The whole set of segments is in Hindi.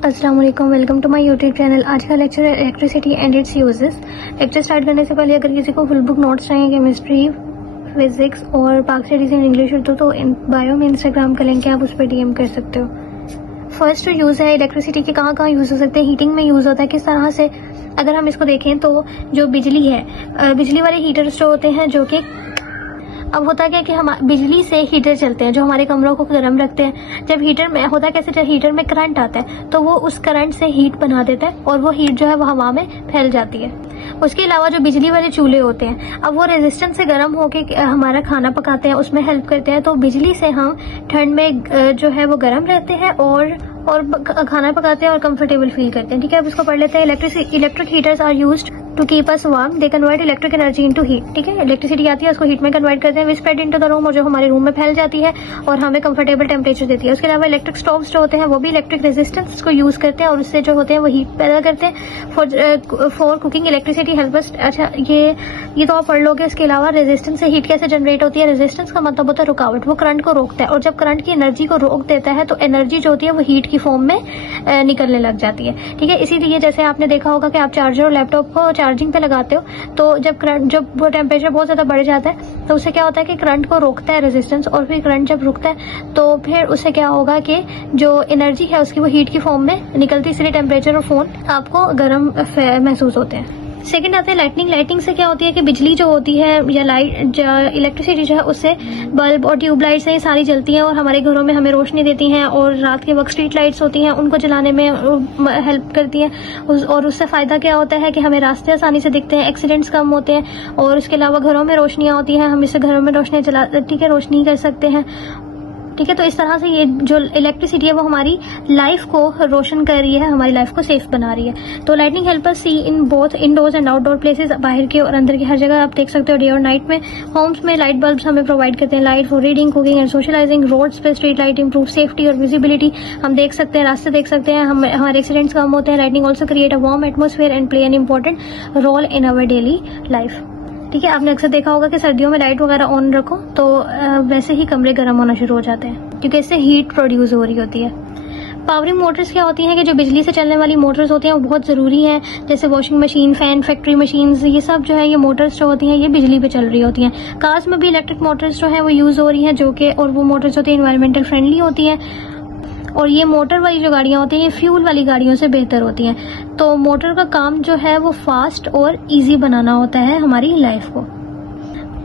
अस्सलाम वालेकुम, welcome to my YouTube channel. आज का लेक्चर है electricity and its uses. Lecture start करने से पहले अगर किसी को फुल बुक नोट्स चाहिए केमिस्ट्री, फिजिक्स और Pak studies in English Urdu तो बायो में इंस्टाग्राम का लिंक है, आप उस पर डीएम कर सकते हो। फर्स्ट जो यूज़ है इलेक्ट्रिसिटी के कहाँ यूज़ हो सकते हैं, हीटिंग में यूज़ होता है। किस तरह से अगर हम इसको देखें तो जो बिजली है, बिजली वाले हीटर्स जो होते हैं, जो कि अब होता क्या कि हम बिजली से हीटर चलते हैं जो हमारे कमरों को गर्म रखते हैं। जब हीटर में होता कैसे, जब हीटर में करंट आता है तो वो उस करंट से हीट बना देता है और वो हीट जो है वो हवा में फैल जाती है। उसके अलावा जो बिजली वाले चूल्हे होते हैं, अब वो रेजिस्टेंस से गर्म होके हमारा खाना पकाते हैं, उसमें हेल्प करते हैं। तो बिजली से हम ठंड में जो है वो गर्म रहते हैं और खाना पकाते हैं और कंफर्टेबल फील करते हैं। ठीक है, अब इसको पढ़ लेते हैं। Electric heaters are used to keep us warm, they convert electric energy into heat. ठीक है, इलेक्ट्रिसिटी आती है, उसको हीट में कन्वर्ट करते हैं, विच स्प्रेड इनटू द रूम, और जो हमारे रूम में फैल जाती है और हमें कंफर्टेबल टेम्परेचर देती है। उसके अलावा इलेक्ट्रिक स्टोव्स जो होते हैं वो भी इलेक्ट्रिक रेजिस्टेंस को यूज करते हैं और उससे जो होते हैं वो हीट पैदा करते हैं। For cooking electricity help us. अच्छा, ये तो आप पढ़ लोगे। इसके अलावा रेजिस्टेंस से हीट कैसे जनरेट होती है। रेजिस्टेंस का मतलब होता है रुकावट, वो करंट को रोकता है और जब करंट की एनर्जी को रोक देता है तो एनर्जी जो होती है वो हीट की फॉर्म में निकलने लग जाती है। ठीक है, इसीलिए जैसे आपने देखा होगा कि आप चार्जर और लैपटॉप को चार्जिंग पे लगाते हो तो जब वो टेम्परेचर बहुत ज्यादा बढ़ जाता है तो उससे क्या होता है कि करंट को रोकता है रेजिस्टेंस, और फिर करंट जब रुकता है तो फिर उससे क्या होगा कि जो एनर्जी है उसकी वो हीट की फॉर्म में निकलती है, इसलिए टेम्परेचर और फोन आपको गर्म महसूस होते हैं। सेकंड आते हैं लाइटनिंग। लाइटिंग से क्या होती है कि बिजली जो होती है या लाइट इलेक्ट्रिसिटी जो है उससे बल्ब और ट्यूबलाइट्स ये सारी जलती हैं और हमारे घरों में हमें रोशनी देती हैं, और रात के वक्त स्ट्रीट लाइट्स होती हैं उनको जलाने में हेल्प करती हैं। और उससे फायदा क्या होता है कि हमें रास्ते आसानी से दिखते हैं, एक्सीडेंट्स कम होते हैं, और इसके अलावा घरों में रोशनियां होती हैं, हम इससे घरों में रोशनी कर सकते हैं। ठीक है, तो इस तरह से ये जो इलेक्ट्रिसिटी है वो हमारी लाइफ को रोशन कर रही है, हमारी लाइफ को सेफ बना रही है। तो lightning help us see in both indoors and outdoor places, बाहर के और अंदर के हर जगह आप देख सकते हो। डे और नाइट में होम्स में लाइट बल्ब्स हमें प्रोवाइड करते हैं, light for reading, cooking and socialising. Roads पे स्ट्रीट लाइट इंप्रूव सेफ्टी और विजिबिलिटी, हम देख सकते हैं, रास्ते देख सकते हैं, हमारे एक्सीडेंट्स कम होते हैं। Lightning also create a warm atmosphere and play an important role in our daily life. ठीक है, आपने अक्सर देखा होगा कि सर्दियों में लाइट वगैरह ऑन रखो तो वैसे ही कमरे गर्म होना शुरू हो जाते हैं क्योंकि इससे हीट प्रोड्यूस हो रही होती है। पावरिंग मोटर्स क्या होती हैं कि जो बिजली से चलने वाली मोटर्स होती हैं वो बहुत ज़रूरी हैं, जैसे washing machine, fan, factory machines, ये सब जो है ये मोटर्स जो होती हैं ये बिजली पे चल रही होती हैं। कार्स में भी इलेक्ट्रिक मोटर्स जो है वो यूज़ हो रही हैं, जो कि और वो मोटर्स होती हैं इन्वायरमेंटल फ्रेंडली होती हैं, और ये मोटर वाली जो गाड़ियाँ होती हैं ये फ्यूल वाली गाड़ियों से बेहतर होती हैं। तो मोटर का काम जो है वो फास्ट और ईजी बनाना होता है हमारी लाइफ को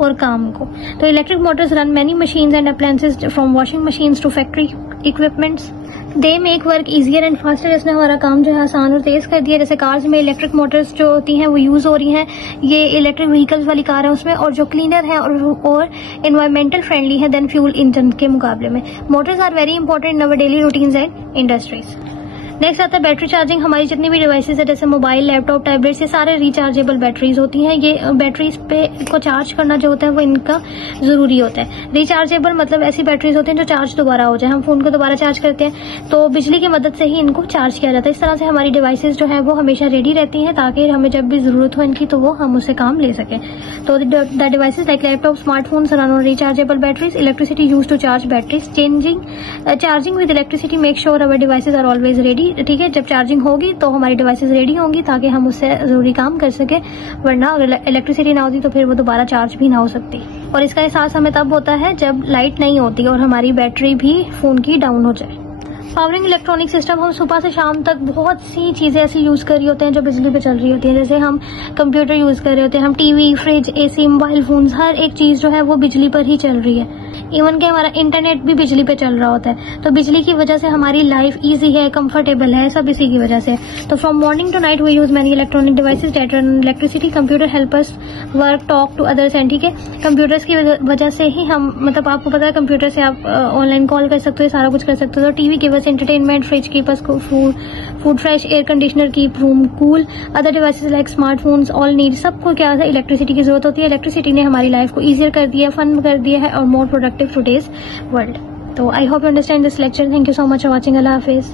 और काम को। तो electric motors run many machines and appliances from washing machines to factory equipments, they make work easier and faster. इसने हमारा काम जो है आसान और तेज कर दिया। जैसे कार्स में इलेक्ट्रिक मोटर्स जो होती हैं वो यूज हो रही हैं, ये इलेक्ट्रिक व्हीकल्स वाली कार है उसमें, और जो क्लीनर है और एनवायरमेंटल फ्रेंडली है देन फ्यूल इंजन के मुकाबले में। Motors are very important in our daily routines and industries. Next आता है बैटरी चार्जिंग। हमारी जितनी भी डिवाइसेज है जैसे मोबाइल, लैपटॉप, टैबलेट्स, ये सारे रिचार्जेबल बैटरीज होती हैं। ये बैटरीज पे को चार्ज करना जो होता है वो इनका जरूरी होता है। रिचार्जेबल मतलब ऐसी बैटरीज होती हैं जो चार्ज दोबारा हो जाए, हम फोन को दोबारा चार्ज करते हैं तो बिजली की मदद से ही इनको चार्ज किया जाता है। इस तरह से हमारी डिवाइसेज जो है वो हमेशा रेडी रहती हैं ताकि हमें जब भी जरूरत हो इनकी तो वो हम उससे काम ले सकें। तो the devices like laptop, smartphones run on rechargeable batteries, electricity use to charge batteries, charging with electricity make sure our devices are always ready. ठीक है, जब चार्जिंग होगी तो हमारी डिवाइसेस रेडी होंगी ताकि हम उससे जरूरी काम कर सके, वरना अगर इलेक्ट्रिसिटी ना होती तो फिर वो दोबारा चार्ज भी ना हो सकती। और इसका एहसास हमें तब होता है जब लाइट नहीं होती और हमारी बैटरी भी फोन की डाउन हो जाए। पावरिंग इलेक्ट्रॉनिक सिस्टम, हम सुबह से शाम तक बहुत सी चीजें ऐसी यूज कर रही होते हैं जो बिजली पे चल रही होती है। जैसे हम कंप्यूटर यूज कर रहे होते हैं, हम TV, fridge, AC, mobile phone, हर एक चीज जो है वो बिजली पर ही चल रही है। इवन के हमारा इंटरनेट भी बिजली पे चल रहा होता है। तो बिजली की वजह से हमारी लाइफ इजी है, कंफर्टेबल है, सब इसी की वजह से। तो from morning to night we use many electronic devices that run electricity. Computer help us work, talk to others and. ठीक है, कंप्यूटर्स की वजह से ही हम, मतलब आपको पता है कंप्यूटर से आप ऑनलाइन कॉल कर सकते हो, सारा कुछ कर सकते हो। तो टीवी की वजह से entertainment, fridge keep us food fresh, air conditioner keep room cool, other devices like smartphones all need, सबको क्या है इलेक्ट्रिसिटी की जरूरत होती है। इलेक्ट्रिसिटी ने हमारी लाइफ को ईजियर कर दिया, फन कर दिया है और मोर प्रोडक्टिव टुडेज वर्ल्ड। तो I hope you understand this lecture. Thank you so much for watching. अल्लाह हाफिज।